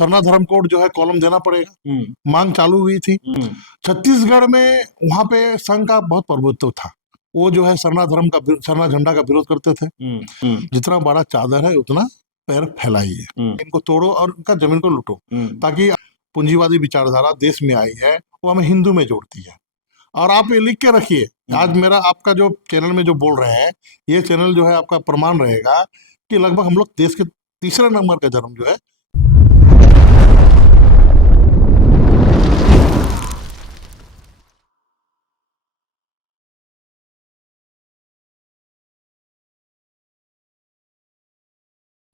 सरना धर्म कोड जो है कॉलम देना पड़ेगा, मांग चालू हुई थी। छत्तीसगढ़ में वहां पे संघ का बहुत प्रभुत्व था। वो जो है सरना झंडा का विरोध करते थे। जितना बड़ा चादर है उतना पैर फैलाइए, इनको तोड़ो और उनका जमीन को लूटो, ताकि पूंजीवादी विचारधारा देश में आई है वो हमें हिंदू में जोड़ती है। और आप ये लिख के रखिए, आज मेरा आपका जो चैनल में जो बोल रहे हैं, ये चैनल जो है आपका प्रमाण रहेगा कि लगभग हम लोग देश के तीसरे नंबर का धर्म जो है।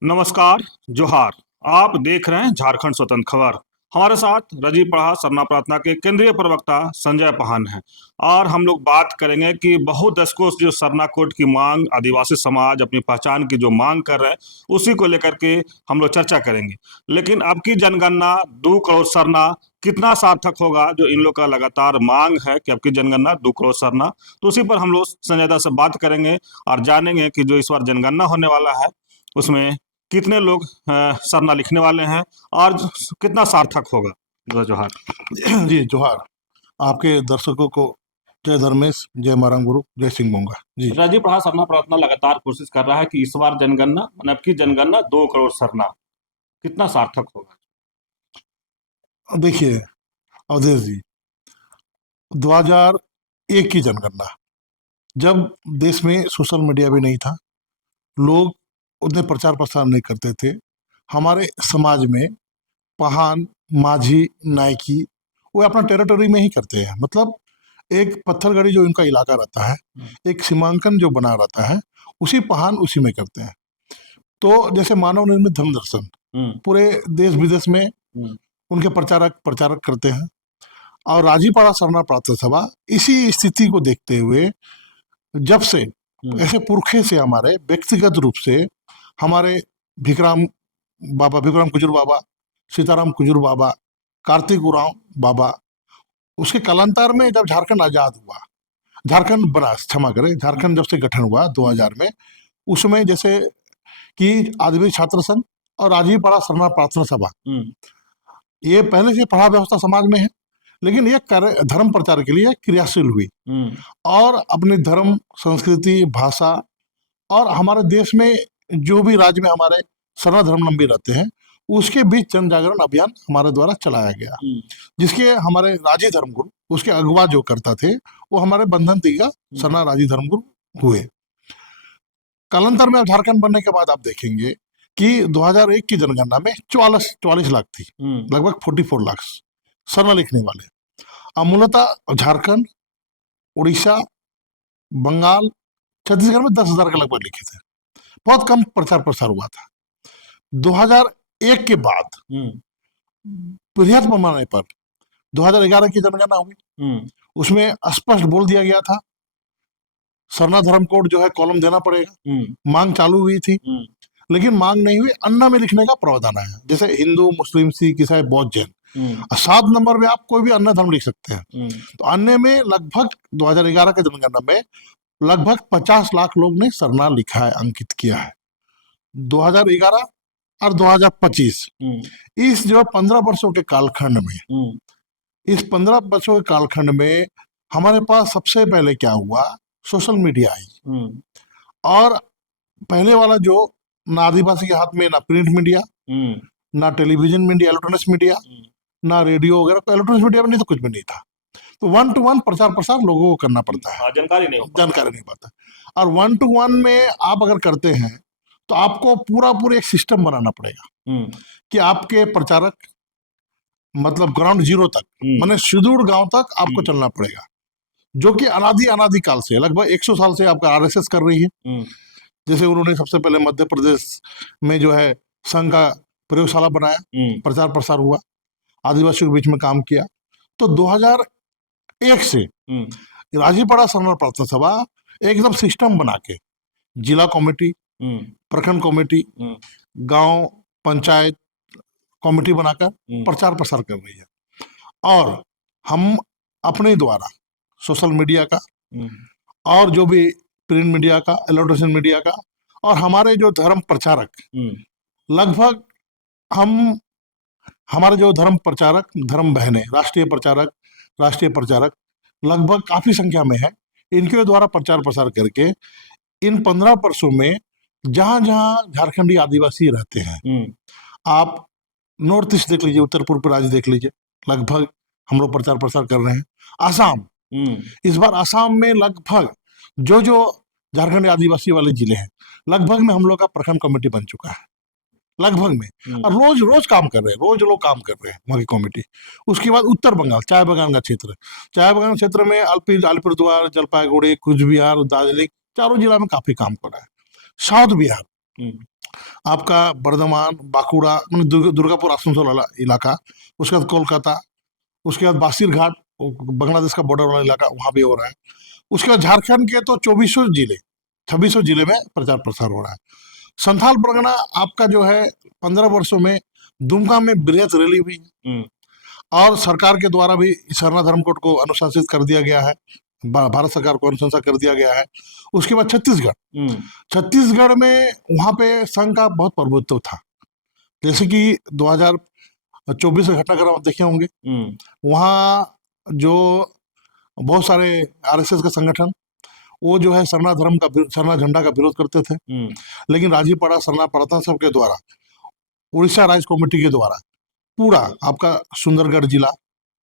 नमस्कार, जोहार। आप देख रहे हैं झारखंड स्वतंत्र खबर। हमारे साथ रजी पढ़ा सरना प्रार्थना के केंद्रीय प्रवक्ता संजय पाहन हैं और हम लोग बात करेंगे कि बहुत दशकों से जो सरना कोड की मांग, आदिवासी समाज अपनी पहचान की जो मांग कर रहे हैं, उसी को लेकर के हम लोग चर्चा करेंगे। लेकिन अब की जनगणना 2 करोड़ सरना कितना सार्थक होगा, जो इन लोग का लगातार मांग है कि अब की जनगणना 2 करोड़ सरना, तो उसी पर हम लोग संजय दा से बात करेंगे और जानेंगे कि जो इस बार जनगणना होने वाला है उसमें कितने लोग सरना लिखने वाले हैं और कितना सार्थक होगा। जोहार। जी जोहार। आपके दर्शकों को जय धर्मेश, जय मारंग गुरु, जय सिंह मोंगा जी। राजीव पढ़ा सरना प्रार्थना लगातार कोशिश कर रहा है कि इस बार जनगणना, मतलब की जनगणना 2 करोड़ सरना कितना सार्थक होगा। देखिए अवधेश जी, 2001 की जनगणना, जब देश में सोशल मीडिया भी नहीं था, लोग उतने प्रचार प्रसार नहीं करते थे, हमारे समाज में पहान, माझी, नायकी वो अपना टेरिटरी में ही करते हैं। मतलब एक पत्थरगढ़ी जो इनका इलाका रहता है, एक सीमांकन जो बना रहता है, उसी पहान उसी में करते हैं। तो जैसे मानव निर्मित धर्म दर्शन पूरे देश विदेश में उनके प्रचारक करते हैं। और राजीपाड़ा सरना प्रार्थना सभा इसी स्थिति को देखते हुए, जब से ऐसे पुरखे से हमारे व्यक्तिगत रूप से हमारे भीखराम कुजूर बाबा, सीताराम कुजूर बाबा, कार्तिक उरांव बाबा, उसके कालांतर में जब झारखंड आजाद हुआ, झारखंड बना, क्षमा करें, झारखंड जब से गठन हुआ 2000 में, उसमें जैसे कि आदिवासी छात्र संघ और राजीपाड़ा सरना प्रार्थना सभा, ये पहले से पढ़ा व्यवस्था समाज में है, लेकिन ये धर्म प्रचार के लिए क्रियाशील हुई और अपने धर्म, संस्कृति, भाषा और हमारे देश में जो भी राज्य में हमारे सरना धर्मावलंबी रहते हैं, उसके बीच जन जागरण अभियान हमारे द्वारा चलाया गया, जिसके हमारे राजी धर्मगुरु, उसके अगवा जो करता थे, वो हमारे बंधन तिगा सरना राजी धर्मगुरु हुए। कालांतर में झारखंड बनने के बाद आप देखेंगे कि 2001 की जनगणना में 44 लाख थी, लगभग 44 लाख सरना लिखने वाले। अब मूलतः झारखंड, उड़ीसा, बंगाल, छत्तीसगढ़ में 10,000 के लगभग लिखे थे। बहुत कम प्रचार प्रसार हुआ था। 2001 के बाद बृहद पैमाने पर 2011 की जनगणना हुई, उसमें स्पष्ट बोल दिया गया था सरना धर्म कोड जो है कॉलम देना पड़ेगा, मांग चालू हुई थी, लेकिन मांग नहीं हुई, अन्ना में लिखने का प्रावधान आया, जैसे हिंदू, मुस्लिम, सिख, ईसाई, बौद्ध, जैन। 7 नंबर में आप कोई भी अन्य धर्म लिख सकते हैं। तो अन्य में लगभग 2011 के जनगणना में लगभग 50 लाख लोग ने सरना लिखा है, अंकित किया है। 2011 और 2025 इस जो 15 वर्षों के कालखंड में, इस 15 वर्षों के कालखंड में हमारे पास सबसे पहले क्या हुआ, सोशल मीडिया आई। और पहले वाला जो ना आदिवासी के हाथ में ना प्रिंट मीडिया, ना टेलीविजन मीडिया, इलेक्ट्रॉनिक्स मीडिया, ना रेडियो वगैरह, इलेक्ट्रॉनिक्स मीडिया में नहीं तो कुछ भी नहीं था। तो 1 to 1 प्रचार प्रसार लोगों को करना पड़ता है, जानकारी नहीं पाता। और 1 to 1 में आप अगर करते हैं तो आपको पूरा एक सिस्टम बनाना पड़ेगा कि आपके प्रचारक, मतलब ग्राउंड जीरो तक, माने सुदूर गांव तक आपको चलना पड़ेगा, जो कि अनादि काल से, लगभग 100 साल से आपका आरएसएस कर रही है। जैसे उन्होंने सबसे पहले मध्य प्रदेश में जो है संघ का प्रयोगशाला बनाया, प्रचार प्रसार हुआ, आदिवासियों के बीच में काम किया। तो 2001 से राजीपाड़ा सरना प्रार्थना सभा एकदम सिस्टम बना के जिला कमेटी, प्रखंड कमेटी, गांव पंचायत कमेटी बनाकर प्रचार प्रसार कर रही है। और हम अपने द्वारा सोशल मीडिया का और जो भी प्रिंट मीडिया का, इलेक्ट्रॉनिक मीडिया का, और हमारे जो धर्म प्रचारक, लगभग हम हमारे जो धर्म प्रचारक, धर्म बहनें, राष्ट्रीय प्रचारक लगभग काफी संख्या में है। इनके द्वारा प्रचार प्रसार करके इन 15 वर्षों में जहां जहां झारखंडी आदिवासी रहते हैं, आप नॉर्थ ईस्ट देख लीजिए, उत्तर पूर्व राज्य देख लीजिए, लगभग हम लोग प्रचार प्रसार कर रहे हैं। आसाम, इस बार आसाम में लगभग जो जो झारखंड आदिवासी वाले जिले हैं, लगभग में हम लोग का प्रखंड कमेटी बन चुका है, लगभग में। और रोज रोज काम कर रहे हैं, रोज लोग काम कर रहे हैं वहाँ की कमेटी। उसके बाद उत्तर बंगाल, चाय बगान का क्षेत्र, चाय बगान क्षेत्र में अलीपुरद्वार, जलपाईगुड़ी, कुचबिहार, दार्जिलिंग, चारों जिला में काफी काम कर रहा है। साउथ बिहार, आपका बर्धमान, बांकुड़ा, मतलब दुर्गापुर आसनसोल वाला इलाका, उसके बाद कोलकाता, उसके बाद बासीरघाट, बांग्लादेश का बॉर्डर वाला इलाका, वहां भी हो रहा है। उसके बाद झारखंड के तो 2400 जिले, 2600 जिले में प्रचार प्रसार हो रहा है। संथाल परगना आपका जो है 15 वर्षों में दुमका में बृहत रैली हुई, और सरकार के द्वारा भी सरना धर्म कोड को अनुशासित कर दिया गया है, भारत सरकार को अनुशंसा कर दिया गया है। उसके बाद छत्तीसगढ़ में वहां पे संघ का बहुत प्रभुत्व था, जैसे कि 2024 का घटनाक्रम आप देखे होंगे। वहाँ जो बहुत सारे आरएसएस का संगठन, वो जो है सरना झंडा का विरोध करते थे, लेकिन राजीपाड़ा सरना प्रार्थना सभा के द्वारा, उड़ीसा राज्य कमेटी के द्वारा पूरा आपका सुंदरगढ़ जिला,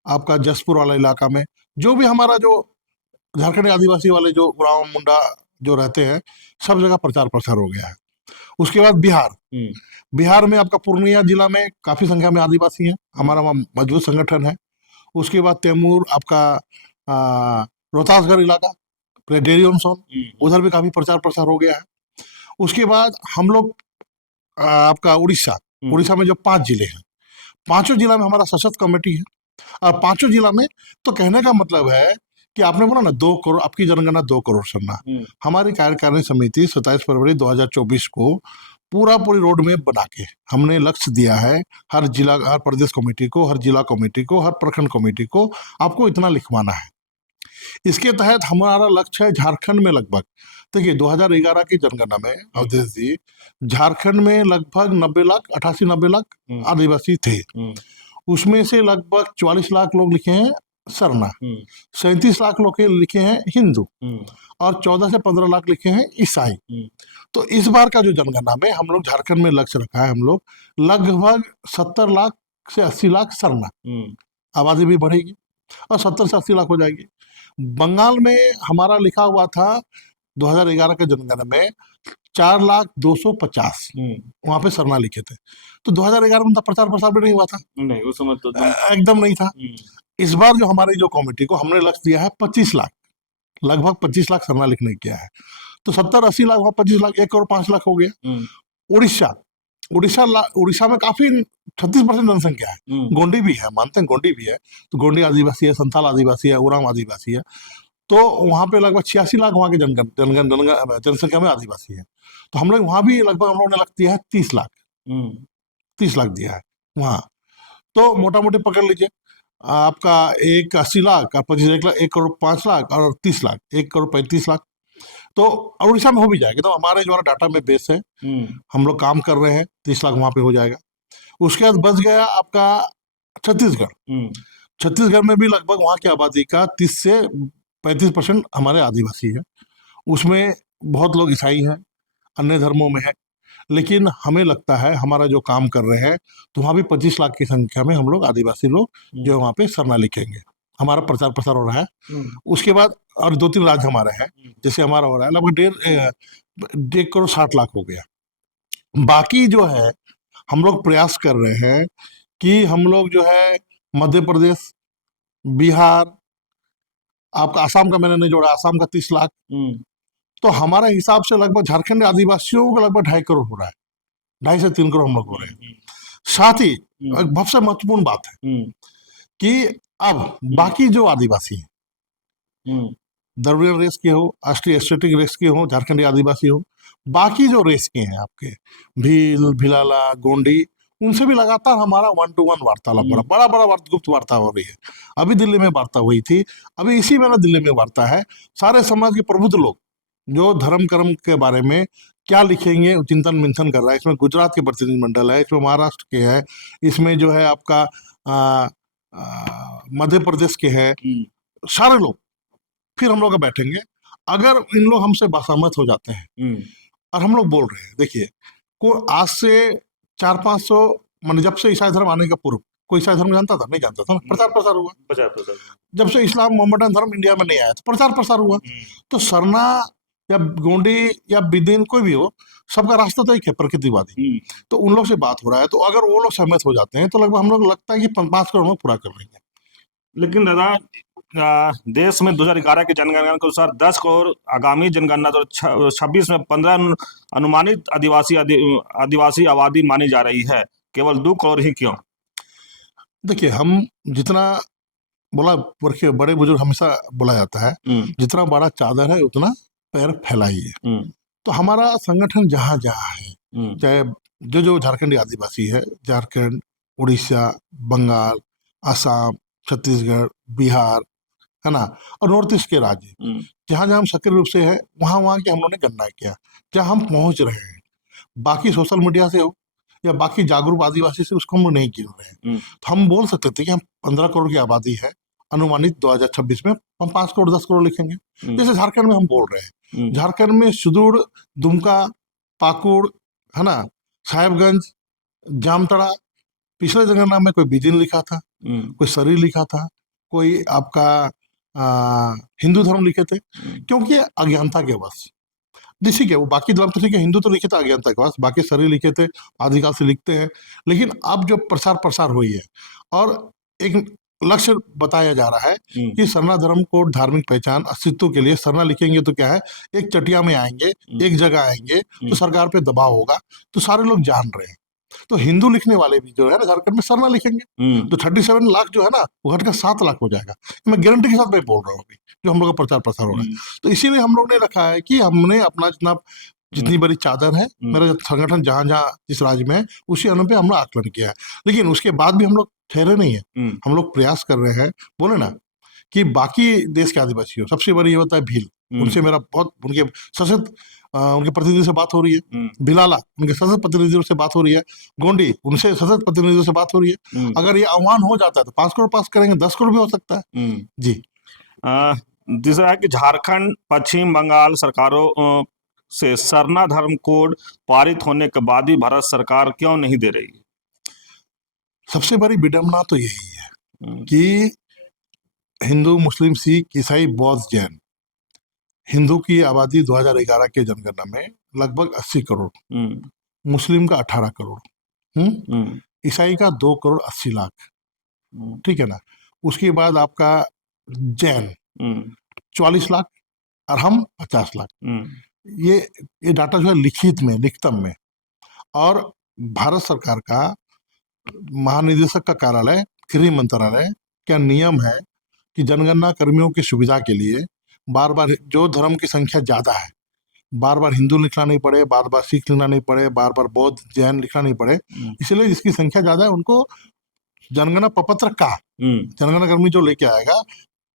आपका जसपुर वाला इलाका में जो भी हमारा जो झारखंड आदिवासी वाले जो उरांव मुंडा जो रहते हैं, सब जगह प्रचार प्रसार हो गया है। उसके बाद बिहार में आपका पूर्णिया जिला में काफी संख्या में आदिवासी हैं, हमारा वहाँ मजबूत संगठन है। उसके बाद तैमूर, आपका रोहतासगढ़ इलाका, डेरी ऑन सोन, उधर भी काफी प्रचार प्रसार हो गया है। उसके बाद हम लोग आपका उड़ीसा में जो 5 जिले हैं, 5 जिला में हमारा सशक्त कमेटी है। और 5 जिला में तो कहने का मतलब है कि आपने बोला ना 2 करोड़, आपकी जनगणना 2 करोड़ सरना, हमारी कार्यकारिणी समिति 27 फरवरी 2024 को पूरी रोड मैप बना के हमने लक्ष्य दिया है हर जिला, हर प्रदेश कमेटी को, हर जिला कमेटी को, हर प्रखंड कमेटी को, आपको इतना लिखवाना है। इसके तहत हमारा लक्ष्य है झारखंड में लगभग, देखिए 2011 की जनगणना में अवधेश जी, झारखंड में लगभग 90 लाख आदिवासी थे। उसमें से लगभग 44 लाख लोग लिखे हैं सरना, 37 लाख लोग लिखे हैं हिंदू, और 14 से 15 लाख लिखे हैं ईसाई। तो इस बार का जो जनगणना में हम लोग झारखंड में लक्ष्य रखा है, हम लोग लगभग 70 लाख से 80 लाख सरना, आबादी भी बढ़ेगी और 70 से 80 लाख हो जाएगी। बंगाल में हमारा लिखा हुआ था 2011 के जनगणना में 4,250,000 वहां पे सरना लिखे थे। तो 2011 में तो प्रचार प्रसार भी नहीं हुआ था, नहीं उस समय तो एकदम नहीं था। इस बार जो हमारी जो कमेटी को हमने लक्ष्य दिया है 25 लाख, लगभग 25 लाख सरना लिखने किया है। तो 70-80 लाख, 25 लाख, 1 करोड़ 5 लाख हो गया। उड़ीसा में काफी 36% जनसंख्या है, गोंडी भी है, मानते हैं गोंडी भी है, तो गोंडी आदिवासी है, संथाल आदिवासी है, उरांव आदिवासी है। तो वहां पे लगभग 86 लाख वहां के जनसंख्या में आदिवासी है। तो हम लोग वहां भी लगभग हम लोगों ने लक्ष्य दिया है 30 लाख, 30 लाख दिया है वहां। तो मोटा मोटी पकड़ लीजिए, आपका 80 लाख, 25 लाख, 1 करोड़ 5 लाख और 30 लाख, 1 करोड़ 35 लाख। तो उड़ीसा में हो भी जाएगा, तो हमारे द्वारा डाटा में बेस है, हम लोग काम कर रहे हैं, 30 लाख वहां पे हो जाएगा। उसके बाद बच गया आपका छत्तीसगढ़ में भी लगभग वहां की आबादी का 30 से 35% हमारे आदिवासी है। उसमें बहुत लोग ईसाई हैं, अन्य धर्मों में है, लेकिन हमें लगता है हमारा जो काम कर रहे हैं, तो वहाँ भी 25 लाख की संख्या में हम लोग आदिवासी लोग जो वहाँ पे सरना लिखेंगे, हमारा प्रचार प्रसार हो रहा है। उसके बाद और 2-3 राज्य हमारे हैं, जैसे हमारा हो रहा है लगभग 1.5 करोड़ 60 लाख हो गया। बाकी जो है हम लोग प्रयास कर रहे हैं कि हम लोग जो है मध्य प्रदेश, बिहार, आपका आसाम का मैंने नहीं जोड़ा, आसाम का 30 लाख, तो हमारे हिसाब से लगभग झारखंड आदिवासियों का लगभग 2.5 करोड़ हो रहा है, 2.5 से 3 करोड़ हम लोग हो रहे हैं। साथ ही एक सबसे महत्वपूर्ण बात है कि अब बाकी जो आदिवासी हैं, द्रविड़ रेस के हो, ऑस्ट्री एस्थेटिक रेस के हो, झारखंडी आदिवासी हो, बाकी जो रेस के हैं आपके भील, भिलाला, गोंडी, उनसे भी लगातार हमारा 1-to-1 वार्तालाप हो रहा, बड़ा गुप्त वार्ता हो रही है। अभी दिल्ली में वार्ता हुई थी, अभी इसी महीना दिल्ली में वार्ता है। सारे समाज के प्रबुद्ध लोग जो धर्म कर्म के बारे में क्या लिखेंगे वो चिंतन मंथन कर रहा है। इसमें गुजरात के प्रतिनिधिमंडल है, इसमें महाराष्ट्र के है, इसमें जो है आपका मध्य प्रदेश के है, सारे लोग। फिर हम लोग बैठेंगे, अगर इन लोग हमसे बासहमत हो जाते हैं और हम लोग बोल रहे हैं, देखिए को आज से 400-500 मान जब से ईसाई धर्म आने का पूर्व कोई ईसाई धर्म जानता था? नहीं जानता था ना, प्रचार प्रसार हुआ। जब से इस्लाम मोहम्मदन धर्म इंडिया में नहीं आया तो प्रचार प्रसार हुआ। तो सरना या गोंडी या बिदिन कोई भी हो, सबका रास्ता तो एक है, प्रकृतिवादी। तो उन लोग से बात हो रहा है, तो अगर वो लोग सहमत हो जाते हैं तो लगभग हम लोग लगता है कि 5 करोड़ में पूरा कर लेंगे। लेकिन दादा, देश में 2011 की जनगणना के अनुसार 10 करोड़ आगामी जनगणना 2026 में 15 अनुमानित आदिवासी आबादी मानी जा रही है, केवल 2 करोड़ ही क्यों? देखिए, हम जितना बोला, बड़े बुजुर्ग हमेशा बोला जाता है, जितना बड़ा चादर है उतना पैर फैलाइए। तो हमारा संगठन जहाँ जहाँ है, चाहे जो झारखंडी आदिवासी है, झारखंड, उड़ीसा, बंगाल, असम, छत्तीसगढ़, बिहार, है ना, और नॉर्थ ईस्ट के राज्य, जहाँ जहाँ हम सक्रिय रूप से है, वहाँ वहाँ की हम लोगों ने गणना किया, जहाँ हम पहुंच रहे हैं। बाकी सोशल मीडिया से हो या बाकी जागरूक आदिवासी से, उसको हम लोग नहीं गिन रहे हैं। तो हम बोल सकते थे कि हम 15 करोड़ की आबादी है, अनुमानित 2026 में हम 5 करोड़ 10 करोड़ लिखेंगे। जैसे झारखंड में हम बोल रहे हैं, झारखंड में सुदूर, दुमका, पाकुड़, है ना, साहेबगंज, जामताड़ा, पिछले जनगणना में कोई बिदिन लिखा था, कोई सरी लिखा था, कोई आपका हिंदू धर्म लिखे थे, क्योंकि अज्ञानता के वश। ठीक है, वो बाकी धर्म तो ठीक है, हिंदू तो लिखे थे अज्ञानता के पास, बाकी सरी लिखे थे, आदिकाल से लिखते हैं। लेकिन अब जो प्रसार प्रसार हुई है और एक लक्ष्य बताया जा रहा है कि सरना धर्म को धार्मिक पहचान अस्तित्व के लिए सरना लिखेंगे तो क्या है, एक चटिया में आएंगे, एक जगह आएंगे तो सरकार पे दबाव होगा, तो सारे लोग जान रहे हैं। तो हिंदू लिखने वाले भी जो है ना झारखंड में सरना लिखेंगे, तो 37 लाख जो है ना वो घटकर 7 लाख हो जाएगा। मैं गारंटी के साथ मैं बोल रहा हूँ अभी, जो हम लोग का प्रचार प्रसार हो रहा है। तो इसीलिए हम लोग ने रखा है कि हमने अपना जितनी बड़ी चादर है, मेरा संगठन जहां जहां जिस राज्य में है, उसी अनुसार पे हमने आकलन किया है। लेकिन उसके बाद भी हम लोग ठहरे नहीं है, हम लोग प्रयास कर रहे हैं। बोले ना कि बाकी देश के आदिवासियों, सबसे बड़ी ये होता है भील, उनसे मेरा बहुत, उनके सशक्त उनके प्रतिनिधि से बात हो रही है, भिलाला उनके सशक्त प्रतिनिधियों से बात हो रही है, गोंडी उनसे सशक्त प्रतिनिधियों से बात हो रही है। अगर ये आह्वान हो जाता है तो 5 करोड़ पास करेंगे, 10 करोड़ भी हो सकता है। जी। दूसरा है कि झारखंड, पश्चिम बंगाल सरकारों से सरना धर्म कोड पारित होने के बाद भी भारत सरकार क्यों नहीं दे रही? सबसे बड़ी विडंबना तो यही है कि हिंदू, मुस्लिम, सिख, ईसाई, बौद्ध, जैन, हिंदू की आबादी 2011 के जनगणना में लगभग 80 करोड़, मुस्लिम का 18 करोड़, ईसाई का 2 करोड़ 80 लाख, ठीक है ना। उसके बाद आपका जैन 44 लाख और हम 50 लाख। ये डाटा जो है लिखित में, लिखतम में, और भारत सरकार का महानिदेशक का कार्यालय, गृह मंत्रालय का नियम है कि जनगणना कर्मियों की सुविधा के लिए बार बार जो धर्म की संख्या ज्यादा है, बार बार हिंदू लिखना नहीं पड़े, बार बार सिख लिखना नहीं पड़े, बार बार बौद्ध जैन लिखना नहीं पड़े, इसलिए जिसकी संख्या ज्यादा है उनको जनगणना प्रपत्र का, जनगणना कर्मी जो लेके आएगा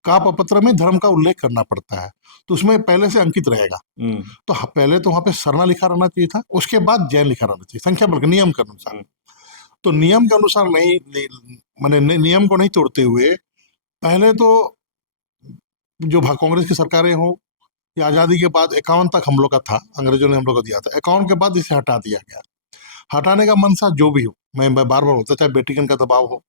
का प्रपत्र में धर्म का उल्लेख करना पड़ता है, तो उसमें पहले से अंकित रहेगा। तो पहले तो वहां पे सरना लिखा रहना चाहिए था, उसके बाद जैन लिखा रहना चाहिए, संख्या बल्कि नियम के अनुसार। तो नियम के अनुसार नहीं, मैंने नियम को नहीं तोड़ते हुए, पहले तो जो कांग्रेस की सरकारें हो या आजादी के बाद 51 तक हम लोग का था, अंग्रेजों ने हम लोग को दिया था, 51 के बाद इसे हटा दिया गया। हटाने का मनसा जो भी हो, मैं बार बार होता, चाहे बेटिकन का दबाव हो,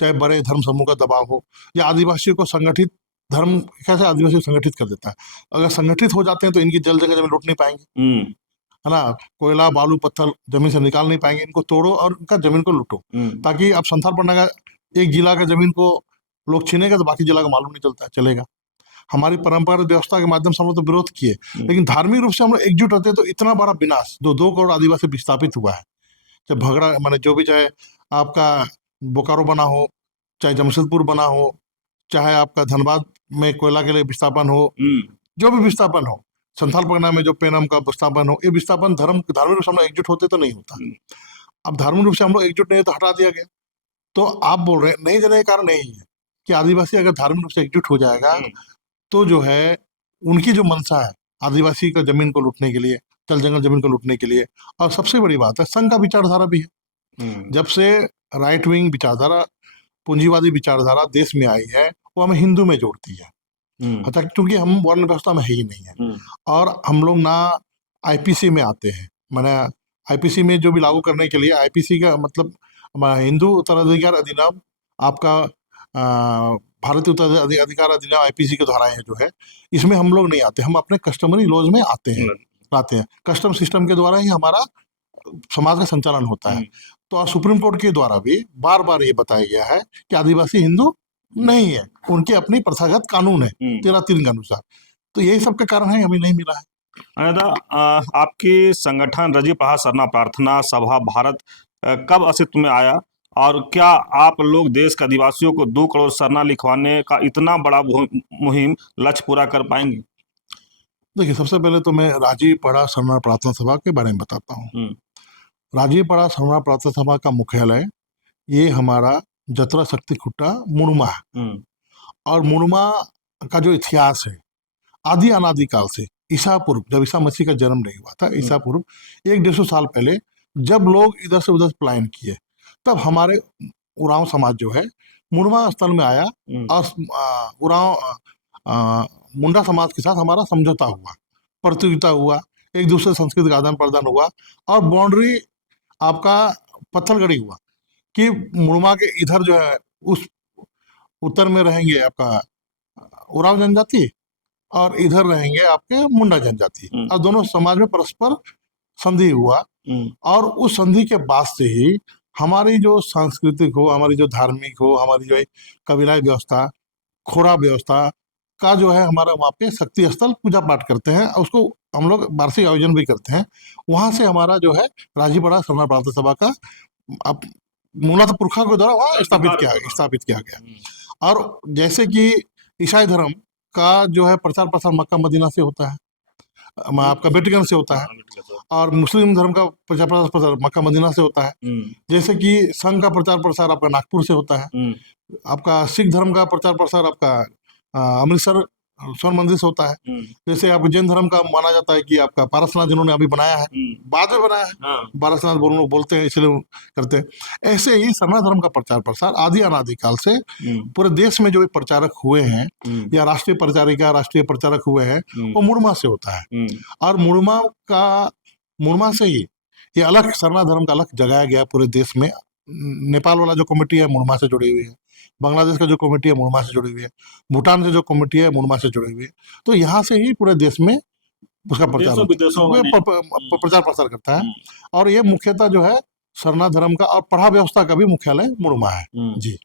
चाहे बड़े धर्म समूह का दबाव हो, या आदिवासियों को संगठित धर्म कैसे आदिवासी को संगठित कर देता है। अगर संगठित हो जाते हैं तो इनकी जल जगह जमीन लूट नहीं पाएंगे, है ना, कोयला बालू पत्थर जमीन से निकाल नहीं पाएंगे, इनको तोड़ो और उनका जमीन को लूटो, ताकि अब संथाल पन्ना का एक जिला का जमीन को लोग छीनेगा तो बाकी जिला का मालूम नहीं चलता चलेगा। हमारी परंपरागत व्यवस्था के माध्यम से हम लोग तो विरोध किए, लेकिन धार्मिक रूप से हम लोग एकजुट होते तो इतना बड़ा विनाश, 2 करोड़ आदिवासी विस्थापित हुआ है। चाहे भगड़ा माने जो भी, चाहे आपका बोकारो बना हो, चाहे जमशेदपुर बना हो, चाहे आपका धनबाद में कोयला के लिए विस्थापन हो, जो भी विस्थापन हो, संथाल परगना में जो पेनम का विस्थापन हो, ये विस्थापन धार्मिक रूप से हम लोग एकजुट होते तो नहीं होता। अब धार्मिक रूप से हम लोग एकजुट नहीं तो हटा दिया गया। तो आप बोल रहे हैं नहीं देने का कारण यही है कि आदिवासी अगर धार्मिक रूप से एकजुट हो जाएगा तो जो है उनकी जो मंशा है आदिवासी का जमीन को लूटने के लिए, जल जंगल जमीन को लूटने के लिए। और सबसे बड़ी बात है, संघ का विचारधारा भी है। जब से राइट विंग विचारधारा, पूंजीवादी विचारधारा देश में आई है, वो हमें हिंदू में जोड़ती है। अच्छा, क्योंकि हम वर्ण व्यवस्था में है ही नहीं है, और हम लोग ना आईपीसी में आते हैं। मैंने आईपीसी में जो भी लागू करने के लिए, आईपीसी का मतलब हमारा हिंदू उत्तराधिकार अधिनियम, आपका भारतीय उत्तराधिकार अधिनियम, आईपीसी के धाराएं जो है, इसमें हम लोग नहीं आते। हम अपने कस्टमरी लॉज में आते हैं। कस्टम सिस्टम के द्वारा ही हमारा समाज का संचालन होता है। तो आज सुप्रीम कोर्ट के द्वारा भी बार बार ये बताया गया है कि आदिवासी हिंदू नहीं है, उनके अपनी प्रथागत कानून है 13(3) के अनुसार। तो यही सब के कारण है हमें नहीं मिला है। आपकी संगठन रजी प्रहार सरना प्रार्थना सभा भारत कब अस्तित्व में आया, और क्या आप लोग देश के आदिवासियों को 2 करोड़ सरना लिखवाने का इतना बड़ा मुहिम लक्ष्य पूरा कर पाएंगे? देखिए, सबसे पहले तो मैं राजीव पड़ा सरना प्रार्थना सभा के बारे में बताता हूँ। राजीव पड़ा सरना प्रार्थना सभा का मुख्यालय ये हमारा जतरा शक्ति खुट्टा मुड़मा है। और मुड़मा का जो इतिहास है, आदि अनादिकाल से, ईसा पूर्व, जब ईसा मसीह का जन्म नहीं हुआ था, ईसा पूर्व 100-150 साल पहले जब लोग इधर से उधर पलायन किए, तब हमारे उरांव समाज जो है मुड़मा स्थल में आया, और उरांव मुंडा समाज के साथ हमारा समझौता हुआ, प्रतियोगिता हुआ, एक दूसरे संस्कृति का आदान प्रदान हुआ, और बाउंड्री आपका पत्थरगड़ी हुआ कि मुड़मा के इधर जो है उस उत्तर में रहेंगे आपका उरांव जनजाति, और इधर रहेंगे आपके मुंडा जनजाति, और दोनों समाज में परस्पर संधि हुआ। और उस संधि के बाद से ही हमारी जो सांस्कृतिक हो, हमारी जो धार्मिक हो, हमारी जो कबीलाई व्यवस्था, खोरा व्यवस्था का जो है, हमारा वहाँ पे शक्ति स्थल पूजा पाठ करते हैं, और उसको हम लोग वार्षिक आयोजन भी करते हैं। वहां से हमारा जो है राजीपड़ा सरना प्रार्थना सभा का मूलतः पुरखा के द्वारा वहाँ स्थापित किया गया। और जैसे कि ईसाई धर्म का जो है प्रचार प्रसार मक्का मदीना से होता है, आपका वेटिकन से होता है, और मुस्लिम धर्म का प्रचार प्रसार मक्का मदीना से होता है। जैसे कि संघ का प्रचार प्रसार आपका नागपुर से होता है। आपका सिख धर्म का प्रचार प्रसार आपका अमृतसर स्वर्ण मंदिर से होता है। जैसे आपको जैन धर्म का माना जाता है कि आपका पारसनाथ जिन्होंने अभी बनाया है, बाद में बनाया है, पारसनाथ लोग बोलते हैं, इसलिए करते हैं। ऐसे ही सरना धर्म का प्रचार प्रसार आदि अनादिकाल से पूरे देश में जो भी प्रचारक हुए हैं, या राष्ट्रीय प्रचारिका, राष्ट्रीय प्रचारक हुए हैं, वो मुड़मा से होता है। और मुड़मा से ही ये अलग सरना धर्म का अलग जगाया गया पूरे देश में। नेपाल वाला जो कमेटी है मुड़मा से जुड़ी हुई है, बांग्लादेश का जो कमेटी है मुड़मा से जुड़ी हुई है, भूटान से जो कमेटी है मुड़मा से जुड़ी हुई है। तो यहाँ से ही पूरे देश में उसका प्रचार प्रसार करता है। और ये मुख्यतः जो है सरना धर्म का और पढ़ा व्यवस्था का भी मुख्यालय मुड़मा है। जी।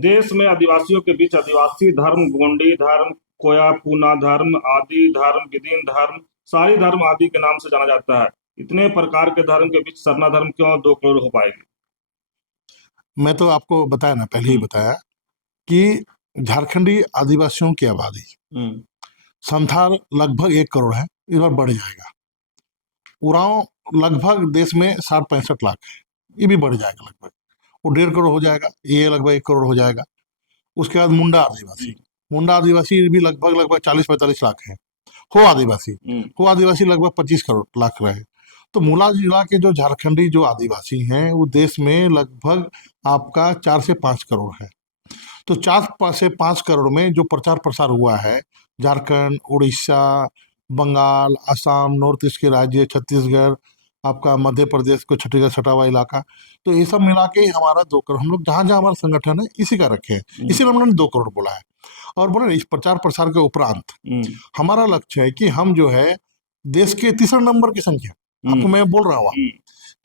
देश में आदिवासियों के बीच आदिवासी धर्म, गोंडी धर्म, कोया पूना धर्म, आदि धर्म, विदीन धर्म, सारी धर्म आदि के नाम से जाना जाता है। इतने प्रकार के धर्म के बीच सरना धर्म क्यों 2 करोड़ हो पाएगी? मैं तो आपको बताया ना, पहले ही बताया कि झारखंडी आदिवासियों की आबादी संथाल लगभग 1 करोड़ है, इस बार बढ़ जाएगा। उरांव लगभग देश में 60-65 लाख है, ये भी बढ़ जाएगा, लगभग वो 1.5 करोड़ हो जाएगा, ये लगभग 1 करोड़ हो जाएगा। उसके बाद मुंडा आदिवासी भी लगभग 40-45 लाख है। हो आदिवासी लगभग 25 करोड़ लाख रहे। तो मूला जिला के जो झारखंडी जो आदिवासी हैं, वो देश में लगभग आपका 4 से 5 करोड़ है। तो 4 से 5 करोड़ में जो प्रचार प्रसार हुआ है, झारखंड, उड़ीसा, बंगाल, असम, नॉर्थ ईस्ट के राज्य, छत्तीसगढ़, आपका मध्य प्रदेश को छठीगढ़ छठा हुआ इलाका, तो ये सब मिला के हमारा 2 करोड़, हम लोग जहाँ जहाँ हमारा संगठन है इसी का रखे हैं, इसीलिए हमने 2 करोड़ बोला है। और बोले इस प्रचार प्रसार के उपरांत हमारा लक्ष्य है कि हम जो है देश के तीसरे नंबर की संख्या, आपको मैं बोल रहा हूँ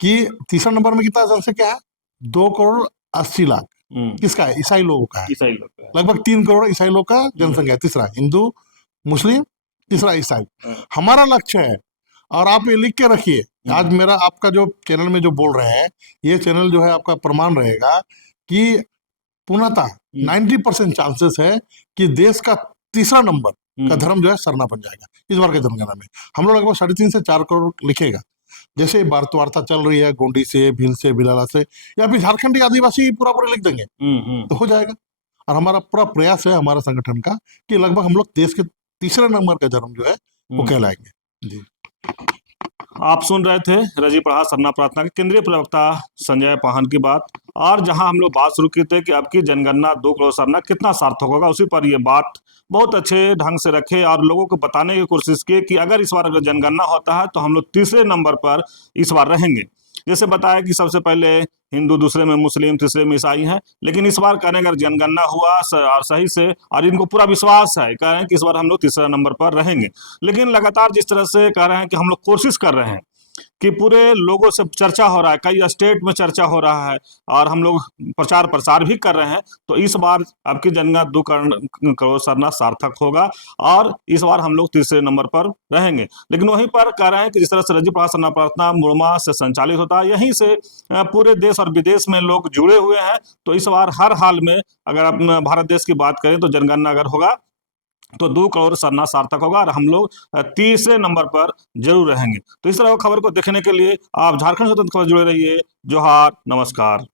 कि तीसरा नंबर में कितना जनसंख्या है, 2 करोड़ 80 लाख किसका है, ईसाई लोगों का है। लगभग 3 करोड़ ईसाई लोग का जनसंख्या, तीसरा हिंदू, मुस्लिम, तीसरा ईसाई हमारा लक्ष्य है। और आप ये लिख के रखिए, आज मेरा आपका जो चैनल में जो बोल रहे हैं, ये चैनल जो है आपका प्रमाण रहेगा कि पूर्णतः 90% चांसेस है कि देश का तीसरा नंबर का धर्म जो है सरना बन जाएगा इस बार के जनगणना में। हम लोग लगभग 3.5 से 4 करोड़ लिखेगा। जैसे वार्ता चल रही है गोंडी से, भील से, बिलाला से, या फिर झारखंडी आदिवासी पूरा लिख देंगे तो हो जाएगा। और हमारा पूरा प्रयास है हमारा संगठन का कि लगभग हम लोग देश के तीसरे नंबर का धर्म जो है वो कहलाएंगे। जी। आप सुन रहे थे रजी प्रहार सरना प्रार्थना के केंद्रीय प्रवक्ता संजय पाहन की बात। और जहां हम लोग बात शुरू की थी कि अब की जनगणना 2 करोड़ सरना कितना सार्थक होगा, उसी पर ये बात बहुत अच्छे ढंग से रखे और लोगों को बताने की कोशिश की कि अगर इस बार अगर जनगणना होता है तो हम लोग तीसरे नंबर पर इस बार रहेंगे। जैसे बताया कि सबसे पहले हिंदू, दूसरे में मुस्लिम, तीसरे में ईसाई हैं, लेकिन इस बार कहने अगर जनगणना हुआ और सही से, और इनको पूरा विश्वास है, कह रहे हैं कि इस बार हम लोग तीसरा नंबर पर रहेंगे। लेकिन लगातार जिस तरह से कह रहे हैं कि हम लोग कोशिश कर रहे हैं कि पूरे लोगों से चर्चा हो रहा है, कई स्टेट में चर्चा हो रहा है और हम लोग प्रचार प्रसार भी कर रहे हैं, तो इस बार आपकी जनगणना 2 करोड़ सरना सार्थक होगा और इस बार हम लोग तीसरे नंबर पर रहेंगे। लेकिन वहीं पर कह रहे हैं कि जिस तरह से रजी प्रहार सरना प्रार्थना मुड़मा से संचालित होता है, यहीं से पूरे देश और विदेश में लोग जुड़े हुए हैं। तो इस बार हर हाल में अगर आप भारत देश की बात करें तो जनगणना अगर होगा तो 2 करोड़ सरना सार्थक होगा और हम लोग तीसरे नंबर पर जरूर रहेंगे। तो इस तरह की खबर को देखने के लिए आप झारखंड स्वतंत्र खबर जुड़े रहिए। जोहार, नमस्कार।